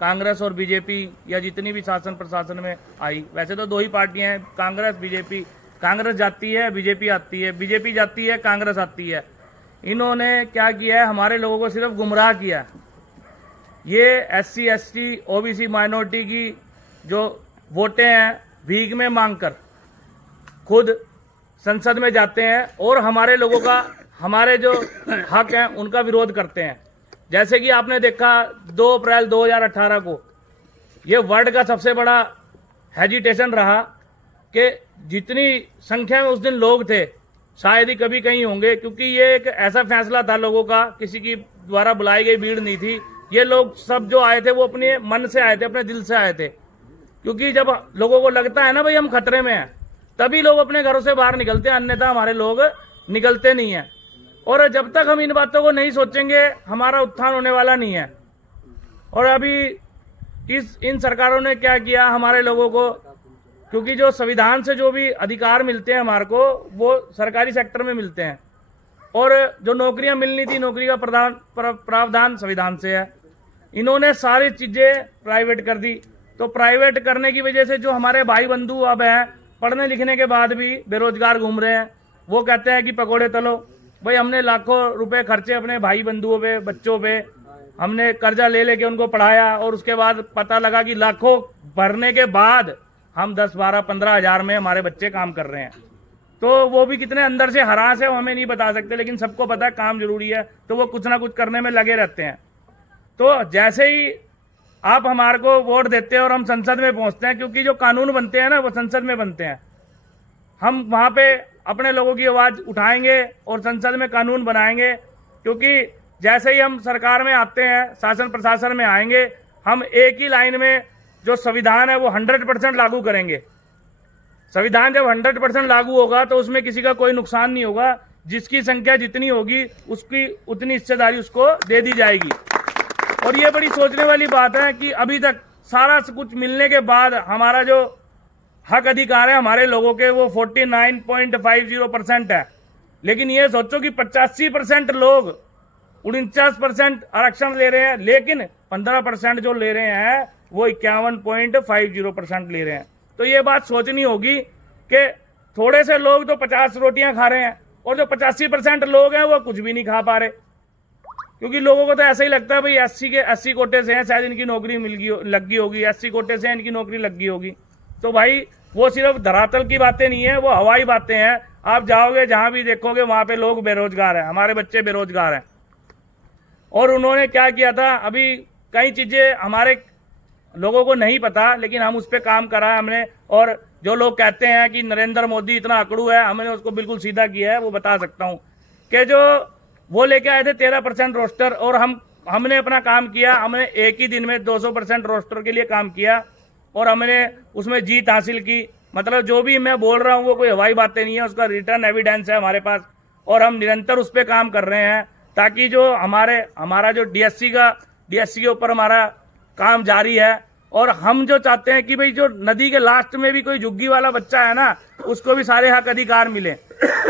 कांग्रेस और बीजेपी या जितनी भी शासन प्रशासन में आई, वैसे तो दो ही पार्टियां हैं, कांग्रेस बीजेपी। कांग्रेस जाती है, बीजेपी आती है, बीजेपी जाती है, कांग्रेस आती है। इन्होंने क्या किया है, हमारे लोगों को सिर्फ गुमराह किया। ये SC ST OBC माइनॉरिटी की जो वोटें हैं भीख में मांगकर खुद संसद में जाते हैं और हमारे लोगों का, हमारे जो हक हैं उनका विरोध करते हैं। जैसे कि आपने देखा 2 अप्रैल 2018 को ये वर्ल्ड का सबसे बड़ा हेजिटेशन रहा कि जितनी संख्या में उस दिन लोग थे शायद ही कभी कहीं होंगे, क्योंकि ये एक ऐसा फैसला था लोगों का, किसी की द्वारा बुलाई गई भीड़ नहीं थी। ये लोग सब जो आए थे वो अपने मन से आए थे, अपने दिल से आए थे। क्योंकि जब लोगों को लगता है ना भाई हम खतरे में हैं, तभी लोग अपने घरों से बाहर निकलते हैं, अन्यथा हमारे लोग निकलते नहीं हैं। और जब तक हम इन बातों को नहीं सोचेंगे हमारा उत्थान होने वाला नहीं है। और अभी इन सरकारों ने क्या किया हमारे लोगों को, क्योंकि जो संविधान से जो भी अधिकार मिलते हैं हमारे को वो सरकारी सेक्टर में मिलते हैं, और जो नौकरियां मिलनी थी नौकरी का प्रावधान संविधान से है। इन्होंने सारी चीजें प्राइवेट कर दी। तो प्राइवेट करने की वजह से जो हमारे भाई बंधु अब हैं पढ़ने लिखने के बाद भी बेरोजगार घूम रहे हैं, वो कहते हैं कि पकौड़े तलो। भाई हमने लाखों रुपए खर्चे अपने भाई बंधुओं पे, बच्चों पे, हमने कर्जा ले लेके उनको पढ़ाया, और उसके बाद पता लगा कि लाखों भरने के बाद हम 10, 12, 15 हजार में हमारे बच्चे काम कर रहे हैं। तो वो भी कितने अंदर से हरास है वो हमें नहीं बता सकते, लेकिन सबको पता है काम जरूरी है, तो वो कुछ ना कुछ करने में लगे रहते हैं। तो जैसे ही आप हमारे को वोट देते हैं और हम संसद में पहुंचते हैं, क्योंकि जो कानून बनते हैं ना वो संसद में बनते हैं, हम वहां पे अपने लोगों की आवाज उठाएंगे और संसद में कानून बनाएंगे। क्योंकि जैसे ही हम सरकार में आते हैं, शासन प्रशासन में आएंगे, हम एक ही लाइन में जो संविधान है वो 100% लागू करेंगे। संविधान जब 100% लागू होगा तो उसमें किसी का कोई नुकसान नहीं होगा। जिसकी संख्या जितनी होगी उसकी उतनी हिस्सेदारी उसको दे दी जाएगी। और ये बड़ी सोचने वाली बात है कि अभी तक सारा कुछ मिलने के बाद हमारा जो हक अधिकार है हमारे लोगों के वो 49.50% है। लेकिन ये सोचो कि 85% लोग 49% आरक्षण ले रहे हैं, लेकिन 15% जो ले रहे हैं वो 51.50% ले रहे हैं। तो ये बात सोचनी होगी कि थोड़े से लोग तो 50 रोटियां खा रहे हैं और जो 85% लोग हैं वो कुछ भी नहीं खा पा रहे। क्योंकि लोगों को तो ऐसा ही लगता है भाई SC कोटे से हैं, शायद इनकी नौकरी लग गई होगी, SC कोटे से इनकी नौकरी लग गई होगी। तो भाई वो सिर्फ धरातल की बातें नहीं है, वो हवाई बातें हैं। आप जाओगे जहां भी देखोगे वहां पे लोग बेरोजगार हैं, हमारे बच्चे बेरोजगार हैं। और उन्होंने क्या किया था, अभी कई चीजें हमारे लोगों को नहीं पता, लेकिन हम उस पर काम करा है हमने। और जो लोग कहते हैं कि नरेंद्र मोदी इतना अकड़ू है, हमने उसको बिल्कुल सीधा किया है। वो बता सकता हूं कि जो वो लेके आए थे 13% रोस्टर, और हमने अपना काम किया। हमने एक ही दिन में 200% रोस्टर के लिए काम किया और हमने उसमें जीत हासिल की। मतलब जो भी मैं बोल रहा हूं वो कोई हवाई बातें नहीं है, उसका रिटर्न एविडेंस है हमारे पास। और हम निरंतर उस पर काम कर रहे हैं ताकि जो हमारा जो DSC के ऊपर हमारा काम जारी है। और हम जो चाहते हैं कि भाई जो नदी के लास्ट में भी कोई झुग्गी वाला बच्चा है ना, उसको भी सारे हक अधिकार मिले।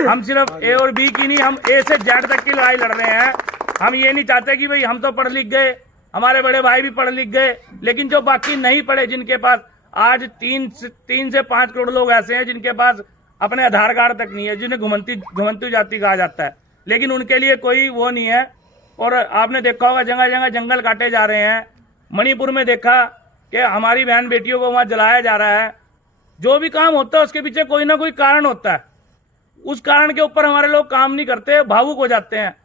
हम सिर्फ A और B की नहीं, हम A से Z तक की लड़ाई लड़ रहे हैं। हम ये नहीं चाहते कि भाई हम तो पढ़ लिख गए, हमारे बड़े भाई भी पढ़ लिख गए, लेकिन जो बाकी नहीं पढ़े, जिनके पास आज 3 से 5 करोड़ लोग ऐसे हैं जिनके पास अपने आधार कार्ड तक नहीं है, जिन्हें घुमंतु जाति कहा जाता है, लेकिन उनके लिए कोई वो नहीं है। और आपने देखा होगा जगह जगह जंगल काटे जा रहे हैं। मणिपुर में देखा कि हमारी बहन बेटियों को वहां जलाया जा रहा है। जो भी काम होता है उसके पीछे कोई ना कोई कारण होता है। उस कारण के ऊपर हमारे लोग काम नहीं करते, भावुक हो जाते हैं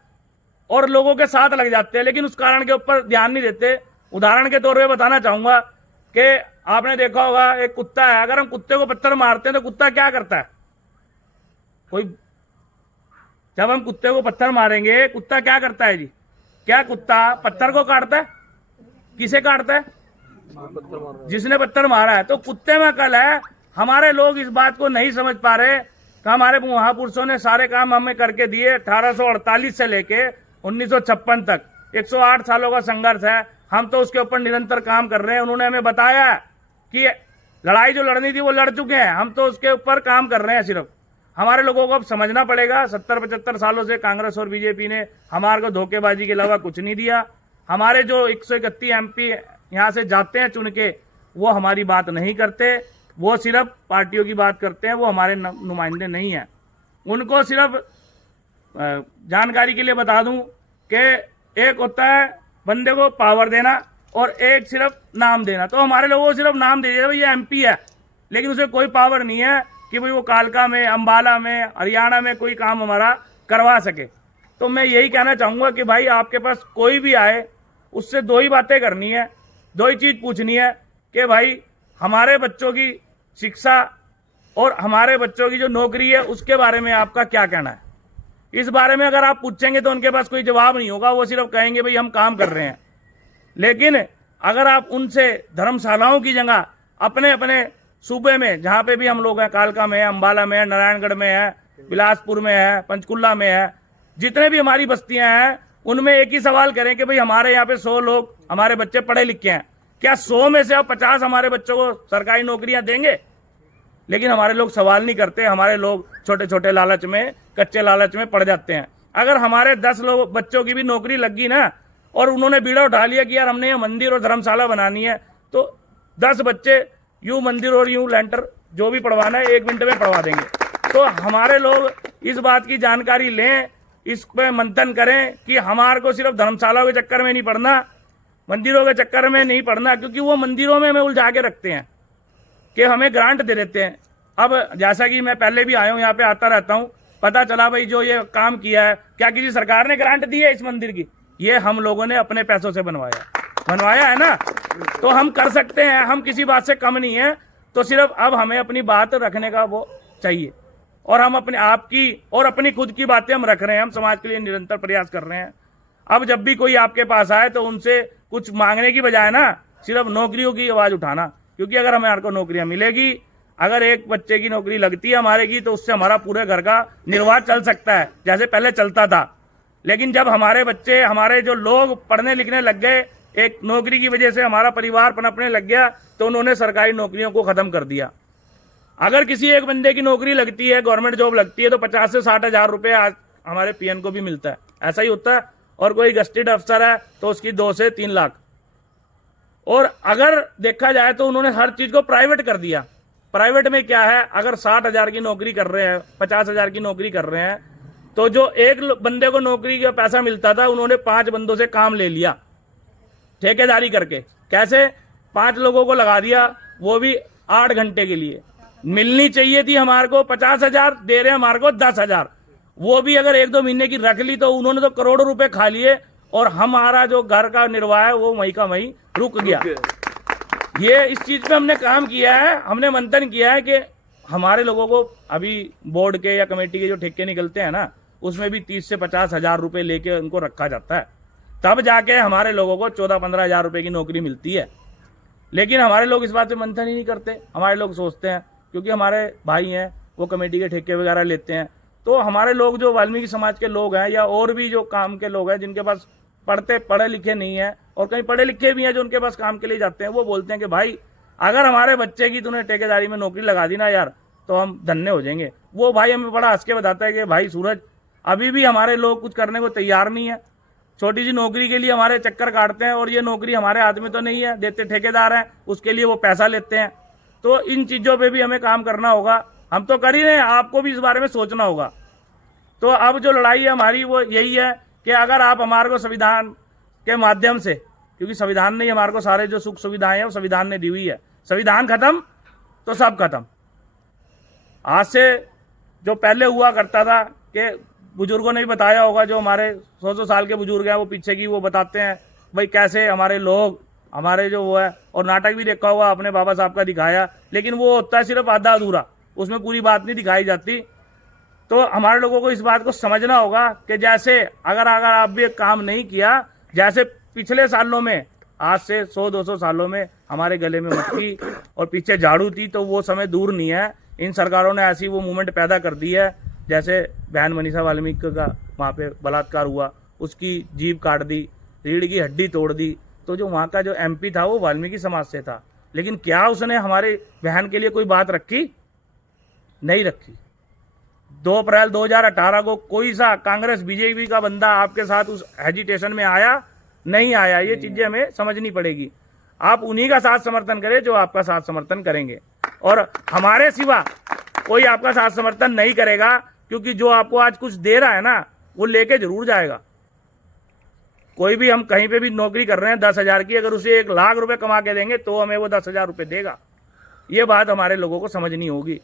और लोगों के साथ लग जाते हैं, लेकिन उस कारण के ऊपर ध्यान नहीं देते। उदाहरण के तौर पे बताना चाहूंगा कि आपने देखा होगा एक कुत्ता है, अगर हम कुत्ते को पत्थर मारते हैं तो कुत्ता क्या करता है? जब हम कुत्ते को पत्थर मारेंगे, कुत्ता क्या करता है जी? क्या कुत्ता पत्थर को काटता है? किसे काटता है? जिसने पत्थर मारा है। तो कुत्ते में कल है। हमारे लोग इस बात को नहीं समझ पा रहे कि हमारे महापुरुषों ने सारे काम हमें करके दिए। 1848 से लेके 1956 तक 108 सालों का संघर्ष है। हम तो उसके ऊपर निरंतर काम कर रहे हैं। उन्होंने हमें बताया कि लड़ाई जो लड़नी थी वो लड़ चुके हैं, हम तो उसके ऊपर काम कर रहे हैं। सिर्फ हमारे लोगों को अब समझना पड़ेगा, 70-75 सालों से कांग्रेस और बीजेपी ने हमारे को धोखेबाजी के अलावा कुछ नहीं दिया। हमारे जो 131 MP यहाँ से जाते हैं चुन के, वो हमारी बात नहीं करते, वो सिर्फ पार्टियों की बात करते हैं, वो हमारे नुमाइंदे नहीं हैं। उनको सिर्फ जानकारी के लिए बता दूं कि एक होता है बंदे को पावर देना और एक सिर्फ नाम देना। तो हमारे लोगों को सिर्फ नाम दे दिया भाई ये एमपी है, लेकिन उसे कोई पावर नहीं है कि भाई वो कालका में, अंबाला में, हरियाणा में कोई काम हमारा करवा सके। तो मैं यही कहना चाहूँगा कि भाई आपके पास कोई भी आए, उससे दो ही बातें करनी है, दो ही चीज़ पूछनी है कि भाई हमारे बच्चों की शिक्षा और हमारे बच्चों की जो नौकरी है उसके बारे में आपका क्या कहना है। इस बारे में अगर आप पूछेंगे तो उनके पास कोई जवाब नहीं होगा, वो सिर्फ कहेंगे भाई हम काम कर रहे हैं। लेकिन अगर आप उनसे धर्मशालाओं की जगह अपने अपने सूबे में, जहाँ पे भी हम लोग हैं, कालका में है, अंबाला में है, नारायणगढ़ में है, बिलासपुर में है, पंचकुला में है, जितने भी हमारी बस्तियां हैं, उनमें एक ही सवाल करें कि भाई हमारे यहाँ पे 100 लोग हमारे बच्चे पढ़े लिखे हैं, क्या 100 में से आप 50 हमारे बच्चों को सरकारी नौकरियां देंगे? लेकिन हमारे लोग सवाल नहीं करते। हमारे लोग छोटे छोटे लालच में, कच्चे लालच में पड़ जाते हैं। अगर हमारे 10 लोग बच्चों की भी नौकरी लग गई ना, और उन्होंने बीड़ा उठा लिया कि यार हमने ये मंदिर और धर्मशाला बनानी है, तो 10 बच्चे यूं मंदिर और यूं लेंटर जो भी पढ़वाना है 1 मिनट में पढ़वा देंगे। तो हमारे लोग इस बात की जानकारी लें, इस पर मंथन करें कि हमारे को सिर्फ धर्मशालाओं के चक्कर में नहीं पढ़ना, मंदिरों के चक्कर में नहीं पढ़ना, क्योंकि वो मंदिरों में हमें उलझा के रखते हैं कि हमें ग्रांट दे देते हैं। अब जैसा कि मैं पहले भी आया हूँ, यहाँ पे आता रहता हूँ, पता चला भाई जो ये काम किया है, क्या किसी सरकार ने ग्रांट दी है इस मंदिर की? ये हम लोगों ने अपने पैसों से बनवाया है ना। तो हम कर सकते हैं, हम किसी बात से कम नहीं है। तो सिर्फ अब हमें अपनी बात रखने का वो चाहिए, और हम अपने आप की और अपनी खुद की बातें हम रख रहे हैं। हम समाज के लिए निरंतर प्रयास कर रहे हैं। अब जब भी कोई आपके पास आए तो उनसे कुछ मांगने की बजाय ना सिर्फ नौकरियों की आवाज उठाना, क्योंकि अगर हमें को नौकरियां मिलेगी, अगर एक बच्चे की नौकरी लगती है हमारे की, तो उससे हमारा पूरे घर का निर्वाह चल सकता है जैसे पहले चलता था। लेकिन जब हमारे बच्चे, हमारे जो लोग पढ़ने लिखने लग गए, एक नौकरी की वजह से हमारा परिवार पनपने लग गया, तो उन्होंने सरकारी नौकरियों को खत्म कर दिया। अगर किसी एक बंदे की नौकरी लगती है, गवर्नमेंट जॉब लगती है, तो 50 से 60 हजार रुपये आज हमारे पीएन को भी मिलता है, ऐसा ही होता है। और कोई गस्टेड अफसर है तो उसकी 2 से 3 लाख। और अगर देखा जाए तो उन्होंने हर चीज को प्राइवेट कर दिया। प्राइवेट में क्या है, अगर 60 हजार की नौकरी कर रहे हैं, 50 हजार की नौकरी कर रहे हैं, तो जो एक बंदे को नौकरी का पैसा मिलता था, उन्होंने 5 बंदों से काम ले लिया ठेकेदारी करके। कैसे? 5 लोगों को लगा दिया, वो भी 8 घंटे के लिए। मिलनी चाहिए थी हमारे को 50 हजार, दे रहे हैं हमारे को 10 हजार। वो भी अगर 1-2 महीने की रख ली तो उन्होंने तो करोड़ों रुपए खा लिए, और हमारा जो घर का निर्वाह है वो वहीं का वहीं रुक गया। ये इस चीज पे हमने काम किया है, हमने मंथन किया है कि हमारे लोगों को अभी बोर्ड के या कमेटी के जो ठेके निकलते हैं ना, उसमें भी 30 से 50 हजार रुपए लेके उनको रखा जाता है, तब जाके हमारे लोगों को 14-15 हजार रुपए की नौकरी मिलती है। लेकिन हमारे लोग इस बात पे मंथन ही नहीं करते। हमारे लोग सोचते हैं क्योंकि हमारे भाई हैं वो कमेटी के ठेके वगैरह लेते हैं, तो हमारे लोग जो वाल्मीकि समाज के लोग हैं या और भी जो काम के लोग हैं जिनके पास पढ़े लिखे नहीं है, और कहीं पढ़े लिखे भी हैं जो उनके पास काम के लिए जाते हैं, वो बोलते हैं कि भाई अगर हमारे बच्चे की तूने ठेकेदारी में नौकरी लगा दी ना यार, तो हम धन्य हो जाएंगे। वो भाई हमें बड़ा हंस के बताता है कि भाई सूरज, अभी भी हमारे लोग कुछ करने को तैयार नहीं है, छोटी सी नौकरी के लिए हमारे चक्कर काटते हैं, और ये नौकरी हमारे हाथ में तो नहीं है, देते ठेकेदार हैं, उसके लिए वो पैसा लेते हैं। तो इन चीज़ों पे भी हमें काम करना होगा। हम तो कर ही रहे हैं, आपको भी इस बारे में सोचना होगा। तो अब जो लड़ाई है हमारी वो यही है कि अगर आप हमारे को संविधान के माध्यम से, क्योंकि संविधान ने ही हमारे को सारे जो सुख सुविधाएं हैं वो संविधान ने दी हुई है, संविधान खत्म तो सब खत्म। आज से जो पहले हुआ करता था कि बुजुर्गों ने भी बताया होगा, जो हमारे 100 साल के बुजुर्ग हैं वो पीछे की वो बताते हैं भाई कैसे हमारे लोग, हमारे जो वो है, और नाटक भी देखा होगा अपने बाबा साहब का दिखाया, लेकिन वो होता है सिर्फ आधा अधूरा, उसमें पूरी बात नहीं दिखाई जाती। तो हमारे लोगों को इस बात को समझना होगा कि जैसे अगर आप भी एक काम नहीं किया, जैसे पिछले सालों में, आज से 100-200 सालों में हमारे गले में मटकी और पीछे झाड़ू थी, तो वो समय दूर नहीं है। इन सरकारों ने ऐसी वो मूवमेंट पैदा कर दी है, जैसे बहन मनीषा वाल्मीकि का वहाँ पे बलात्कार हुआ, उसकी जीभ काट दी, रीढ़ की हड्डी तोड़ दी। तो जो वहाँ का जो एमपी था वो वाल्मीकि समाज से था, लेकिन क्या उसने हमारे बहन के लिए कोई बात रखी? नहीं रखी। 2 अप्रैल 2018 को कोई सा कांग्रेस बीजेपी का बंदा आपके साथ उस एजिटेशन में आया? नहीं आया। ये चीजें हमें समझनी पड़ेगी। आप उन्हीं का साथ समर्थन करें जो आपका साथ समर्थन करेंगे, और हमारे सिवा कोई आपका साथ समर्थन नहीं करेगा, क्योंकि जो आपको आज कुछ दे रहा है ना, वो लेके जरूर जाएगा। कोई भी, हम कहीं पे भी नौकरी कर रहे हैं 10,000 की, अगर उसे 1 लाख रुपए कमा के देंगे तो हमें वो 10,000 रुपए देगा। ये बात हमारे लोगों को समझनी होगी।